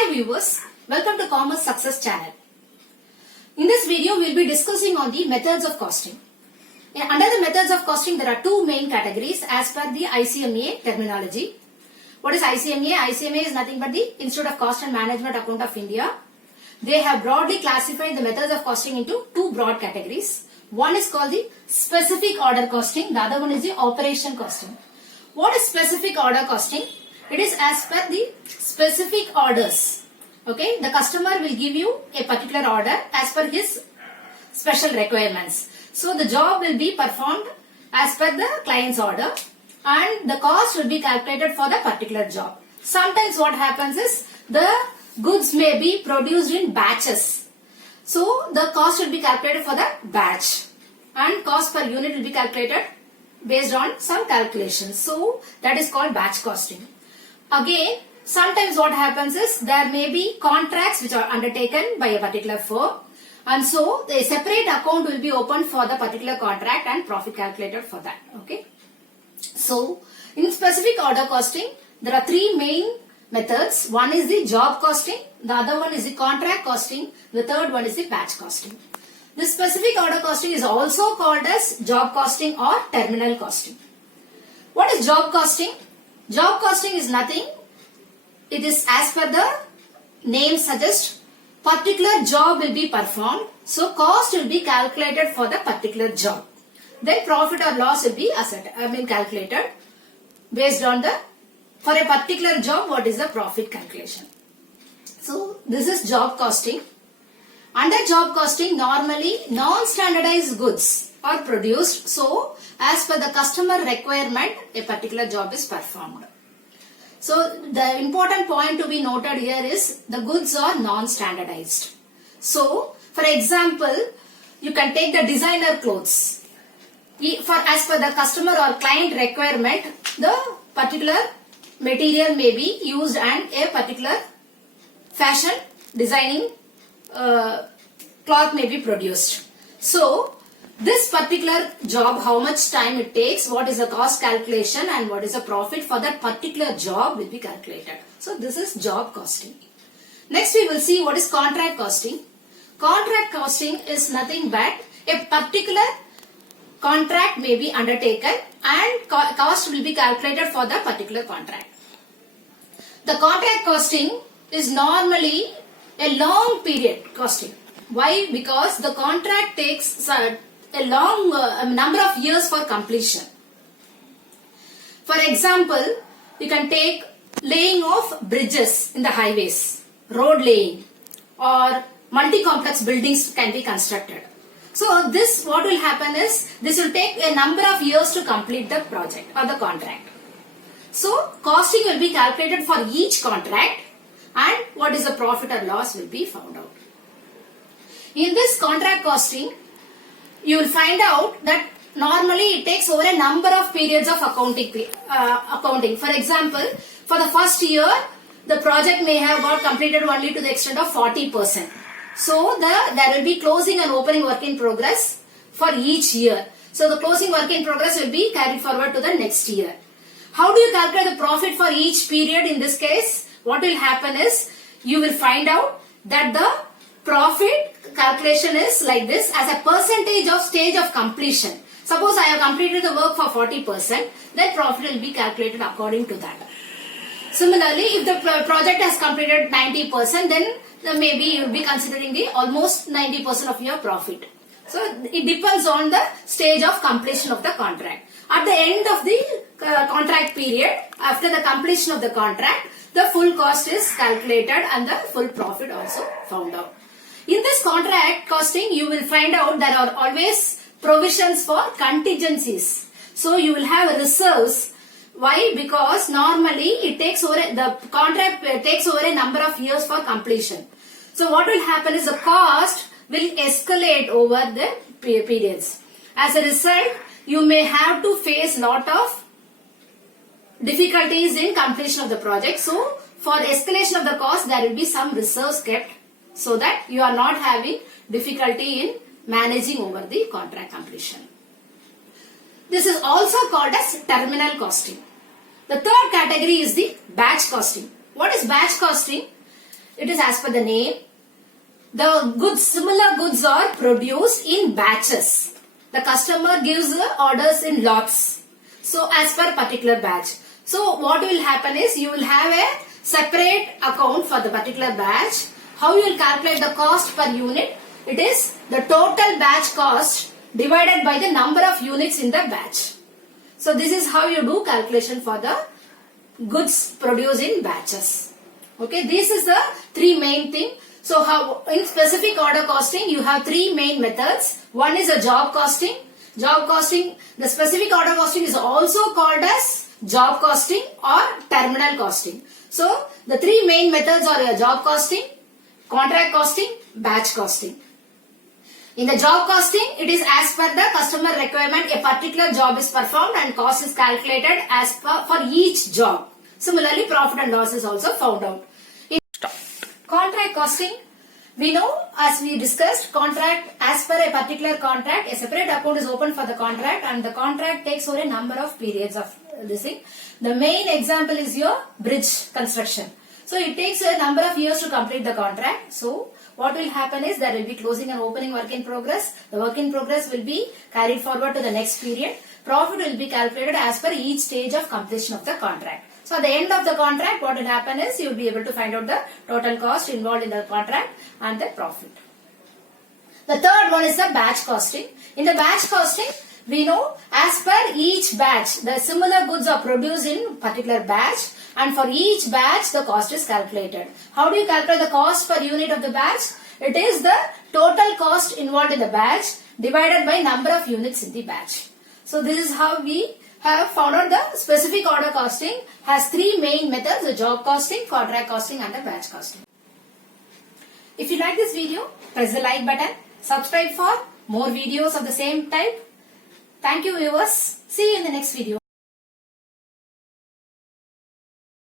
Hi viewers, welcome to Commerce Success Channel. In this video, we will be discussing on the methods of costing. Under the methods of costing, there are two main categories as per the ICMA terminology. What is ICMA? ICMA is nothing but the Institute of Cost and Management Account of India. They have broadly classified the methods of costing into two broad categories. One is called the specific order costing, the other one is the operation costing. What is specific order costing? It is as per the specific orders. Okay, the customer will give you a particular order as per his special requirements. So the job will be performed as per the client's order and the cost will be calculated for the particular job. Sometimes what happens is the goods may be produced in batches. So the cost will be calculated for the batch and cost per unit will be calculated based on some calculations. So that is called batch costing. Again, sometimes what happens is there may be contracts which are undertaken by a particular firm and so a separate account will be opened for the particular contract and profit calculated for that. Okay. So in specific order costing, there are three main methods. One is the job costing, the other one is the contract costing, the third one is the batch costing. This specific order costing is also called as job costing or terminal costing. What is job costing? Job costing is nothing. It is as per the name suggests, particular job will be performed. So cost will be calculated for the particular job. Then profit or loss will be calculated based on the, for a particular job, what is the profit calculation. So this is job costing. Under job costing, normally non-standardized goods are produced. So as per the customer requirement, a particular job is performed. So the important point to be noted here is the goods are non-standardized. So for example, you can take the designer clothes. For as per the customer or client requirement, the particular material may be used and a particular fashion designing cloth may be produced. So this particular job, how much time it takes, what is the cost calculation and what is the profit for that particular job will be calculated. So this is job costing. Next we will see what is contract costing. Contract costing is nothing but a particular contract may be undertaken and cost will be calculated for the particular contract. The contract costing is normally a long period costing. Why? Because the contract takes a long number of years for completion. For example, you can take laying of bridges in the highways, road laying, or multi-complex buildings can be constructed. So this, what will happen is, this will take a number of years to complete the project or the contract. So costing will be calculated for each contract and what is the profit or loss will be found out. In this contract costing, you will find out that normally it takes over a number of periods of accounting. For example, for the first year, the project may have got completed only to the extent of 40%. So there will be closing and opening work in progress for each year. So the closing work in progress will be carried forward to the next year. How do you calculate the profit for each period? In this case, what will happen is, you will find out that the profit calculation is like this as a percentage of stage of completion. Suppose I have completed the work for 40%, then profit will be calculated according to that. Similarly, if the project has completed 90%, then maybe you will be considering the almost 90% of your profit. So it depends on the stage of completion of the contract. At the end of the contract period, after the completion of the contract, the full cost is calculated and the full profit also found out. In this contract costing, you will find out there are always provisions for contingencies. So you will have reserves. Why? Because normally it takes over, the contract takes over a number of years for completion. So what will happen is the cost will escalate over the periods. As a result, you may have to face lot of difficulties in completion of the project. So for escalation of the cost, there will be some reserves kept, so that you are not having difficulty in managing over the contract completion. This is also called as terminal costing. The third category is the batch costing. What is batch costing? It is as per the name. The goods, similar goods are produced in batches. The customer gives the orders in lots. So as per particular batch. So what will happen is you will have a separate account for the particular batch. How you will calculate the cost per unit? It is the total batch cost divided by the number of units in the batch. So this is how you do calculation for the goods produced in batches. Okay, this is the three main thing. So how in specific order costing you have three main methods. One is a job costing. Job costing, the specific order costing is also called as job costing or terminal costing. So the three main methods are a job costing, contract costing, batch costing. In the job costing, it is as per the customer requirement a particular job is performed and cost is calculated as per for each job. Similarly, profit and loss is also found out. In contract costing, we know as we discussed, contract as per a particular contract, a separate account is opened for the contract and the contract takes over a number of periods of this thing. The main example is your bridge construction. So it takes a number of years to complete the contract. So what will happen is there will be closing and opening work in progress. The work in progress will be carried forward to the next period. Profit will be calculated as per each stage of completion of the contract. So at the end of the contract, what will happen is you will be able to find out the total cost involved in the contract and the profit. The third one is the batch costing. In the batch costing, we know as per each batch, the similar goods are produced in particular batch and for each batch the cost is calculated. How do you calculate the cost per unit of the batch? It is the total cost involved in the batch divided by number of units in the batch. So this is how we have found out the specific order costing has three main methods, the job costing, contract costing and the batch costing. If you like this video, press the like button, subscribe for more videos of the same type. Thank you viewers. See you in the next video.